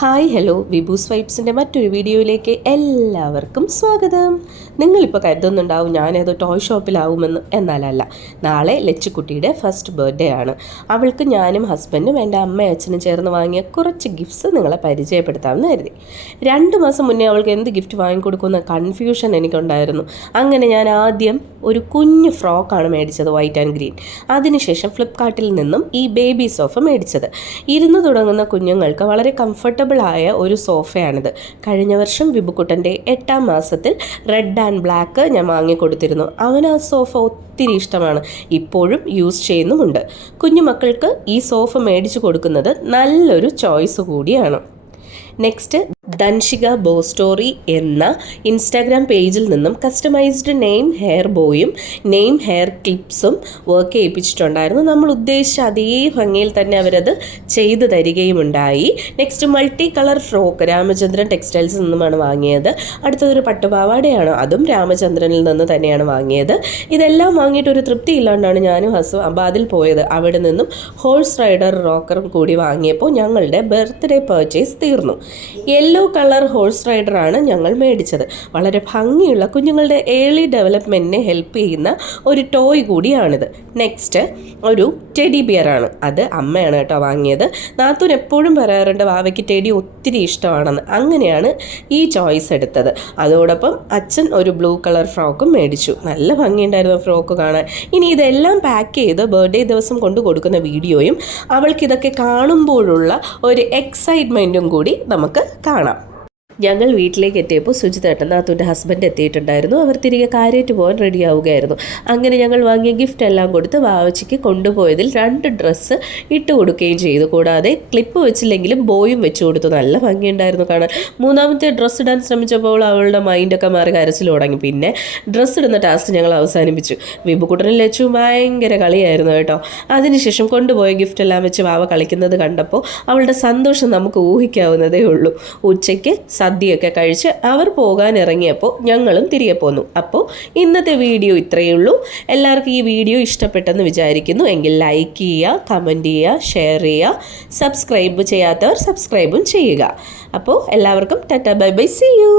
Hi hello. വിബൂസ് വൈബ്സിന്റെ മറ്റൊരു വീഡിയോയിലേക്ക് എല്ലാവർക്കും സ്വാഗതം. നിങ്ങളിപ്പോൾ കരുതുന്നുണ്ടാവും ഞാനേതോ ടോയ് ഷോപ്പിലാവുമെന്ന് എന്നാലല്ല നാളെ ലച്ചുക്കുട്ടിയുടെ ഫസ്റ്റ് ബർത്ത്ഡേ ആണ്. അവൾക്ക് ഞാനും ഹസ്ബൻഡും എന്റെ അമ്മയും അച്ഛനും ചേർന്ന് വാങ്ങിയ കുറച്ച് ഗിഫ്റ്റ്സ് നിങ്ങളെ പരിചയപ്പെടുത്താമെന്ന് കരുതി. രണ്ട് മാസം മുന്നേ അവൾക്ക് എന്ത് ഗിഫ്റ്റ് വാങ്ങിക്കൊടുക്കുമെന്ന കൺഫ്യൂഷൻ എനിക്കുണ്ടായിരുന്നു. അങ്ങനെ ഞാൻ ആദ്യം ഒരു കുഞ്ഞ് ഫ്രോക്കാണ് മേടിച്ചത് വൈറ്റ് ആൻഡ് ഗ്രീൻ അതിനുശേഷം ഫ്ലിപ്കാർട്ടിൽ നിന്നും ഈ ബേബി സോഫ മേടിച്ചത്. ഇരുന്ന് തുടങ്ങുന്ന കുഞ്ഞുങ്ങൾക്ക് വളരെ കംഫർട്ടബിൾ ആയ ഒരു സോഫയാണിത്. കഴിഞ്ഞ വർഷം വിബുക്കുട്ടന്റെ എട്ടാം മാസത്തിൽ റെഡ് ആൻഡ് ബ്ലാക്ക് ഞാൻ വാങ്ങിക്കൊടുത്തിരുന്നു. അവന് ആ സോഫ ഒത്തിരി ഇഷ്ടമാണ്. ഇപ്പോഴും യൂസ് ചെയ്യുന്നുമുണ്ട്. കുഞ്ഞുമക്കൾക്ക് ഈ സോഫ മേടിച്ചു കൊടുക്കുന്നത് നല്ലൊരു ചോയ്സ് കൂടിയാണ്. നെക്സ്റ്റ് ദൻഷിക ബോ സ്റ്റോറി എന്ന ഇൻസ്റ്റാഗ്രാം പേജിൽ നിന്നും കസ്റ്റമൈസ്ഡ് നെയിം ഹെയർ ബോയും നെയിം ഹെയർ ക്ലിപ്സും വർക്ക് ചെയ്യിപ്പിച്ചിട്ടുണ്ടായിരുന്നു. നമ്മൾ ഉദ്ദേശിച്ച അതേ ഭംഗിയിൽ തന്നെ അവരത് ചെയ്തു തരികയുമുണ്ടായി. Next multi colour frock Ramachandran ടെക്സ്റ്റൈൽസിൽ നിന്നുമാണ് വാങ്ങിയത്. അടുത്തതൊരു പട്ടുപാവാടയാണ് അതും രാമചന്ദ്രനിൽ നിന്ന് തന്നെയാണ് വാങ്ങിയത്. ഇതെല്ലാം വാങ്ങിയിട്ട് ഒരു തൃപ്തി ഇല്ലാണ്ടാണ് ഞാനും ഹസു അബാദിൽ പോയത്. അവിടെ നിന്നും ഹോഴ്സ് റൈഡർ റോക്കറും കൂടി വാങ്ങിയപ്പോൾ ഞങ്ങളുടെ ബർത്ത്ഡേ പർച്ചേസ് തീർന്നു. യെല്ലോ കളർ ഹോഴ്സ് റൈഡറാണ് ഞങ്ങൾ മേടിച്ചത്. വളരെ ഭംഗിയുള്ള കുഞ്ഞുങ്ങളുടെ ഏർലി ഡെവലപ്മെന്റിനെ ഹെൽപ്പ് ചെയ്യുന്ന ഒരു ടോയ് കൂടിയാണിത്. നെക്സ്റ്റ് ഒരു ടെഡി ബിയറാണ് അത് അമ്മയാണ് കേട്ടോ വാങ്ങിയത്. നാത്തൂൻ എപ്പോഴും പറയാറുണ്ട് വാവയ്ക്ക് ടെഡി ഒത്തിരി ഇഷ്ടമാണെന്ന്. അങ്ങനെയാണ് ഈ ചോയ്സ് എടുത്തത്. അതോടൊപ്പം അച്ഛൻ ഒരു ബ്ലൂ കളർ ഫ്രോക്കും മേടിച്ചു. നല്ല ഭംഗിയുണ്ടായിരുന്നു ഫ്രോക്ക് കാണാൻ. ഇനി ഇതെല്ലാം പാക്ക് ചെയ്ത് ബർത്ത്ഡേ ദിവസം കൊണ്ട് കൊടുക്കുന്ന വീഡിയോയും അവൾക്കിതൊക്കെ കാണുമ്പോഴുള്ള ഒരു എക്സൈറ്റ്മെന്റും കൂടി നമുക്ക് കാണാം. ഞങ്ങൾ വീട്ടിലേക്ക് എത്തിയപ്പോൾ സുജിതേട്ടൻ നാത്തൂന്റെ ഹസ്ബൻഡ് എത്തിയിട്ടുണ്ടായിരുന്നു. അവർ തിരികെ കാര്യമായിട്ട് പോകാൻ റെഡിയാവുകയായിരുന്നു അങ്ങനെ ഞങ്ങൾ വാങ്ങിയ ഗിഫ്റ്റ് എല്ലാം കൊടുത്ത് വാവച്ചിക്ക് കൊണ്ടുപോയതിൽ രണ്ട് ഡ്രസ്സ് ഇട്ട് കൊടുക്കുകയും ചെയ്തു. കൂടാതെ ക്ലിപ്പ് വെച്ചില്ലെങ്കിലും ബോയും വെച്ച് കൊടുത്തു. നല്ല ഭംഗിയുണ്ടായിരുന്നു കാണാൻ. മൂന്നാമത്തെ ഡ്രസ്സ് ഇടാൻ ശ്രമിച്ചപ്പോൾ അവളുടെ മൈൻഡൊക്കെ മാറി കരച്ചിൽ തുടങ്ങി. പിന്നെ ഡ്രസ്സ് ഇടുന്ന ടാസ്ക് ഞങ്ങൾ അവസാനിപ്പിച്ചു. വിബുക്കുട്ടനും ലച്ചു ഭയങ്കര കളിയായിരുന്നു കേട്ടോ. അതിനുശേഷം കൊണ്ടുപോയ ഗിഫ്റ്റ് എല്ലാം വെച്ച് വാവ കളിക്കുന്നത് കണ്ടപ്പോൾ അവളുടെ സന്തോഷം നമുക്ക് ഊഹിക്കാവുന്നതേ ഉള്ളൂ. ഉച്ചയ്ക്ക് സദ്യയൊക്കെ കഴിച്ച് അവർ പോകാൻ ഇറങ്ങിയപ്പോൾ ഞങ്ങളും തിരികെ പോന്നു. അപ്പോൾ ഇന്നത്തെ വീഡിയോ ഇത്രയേ ഉള്ളൂ. എല്ലാവർക്കും ഈ വീഡിയോ ഇഷ്ടപ്പെട്ടെന്ന് വിചാരിക്കുന്നു. എങ്കിൽ ലൈക്ക് ചെയ്യുക കമന്റ് ചെയ്യുക ഷെയർ ചെയ്യുക സബ്സ്ക്രൈബ് ചെയ്യാത്തവർ സബ്സ്ക്രൈബും ചെയ്യുക. അപ്പോൾ എല്ലാവർക്കും Tata bye bye see U